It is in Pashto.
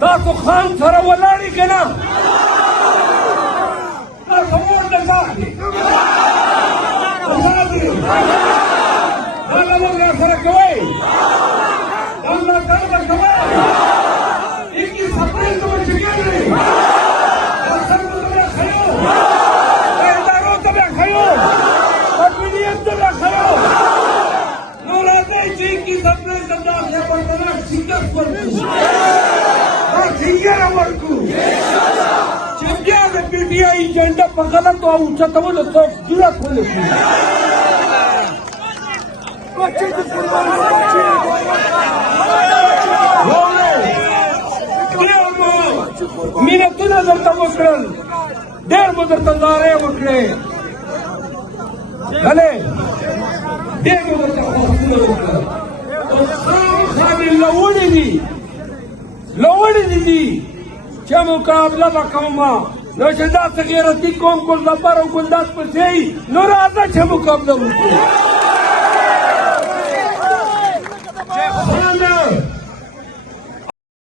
تاسو خان سره ولاړی که نه تاسو مور د ځان دی دا زموږ سره کوئ دا ملاتړ به کوئ ایکی سپریز به چې کېږي دا خلکو ته به ښیو دا ادارو ته به ښیو دا ملیت ته به ښیو نو راځئ چې ایکی سپریز د داسې پرتناک شکست ورکړو دا ټینګره ورکړو چې بیا د پي ټي آی ایجنډا په غلطو او اوچتولو څوک جرأت ونه کړي مینتونه درته وکړل ډېر مو درته نارې وکړې هلې ډېر مو درته خوښونه وکړل خامخا مې لوړې دي چې مقابله به کومه نو چې داسې غیرتي قوم ګلزفر او ګلداد پسې نو راځه چې مقابله وکړو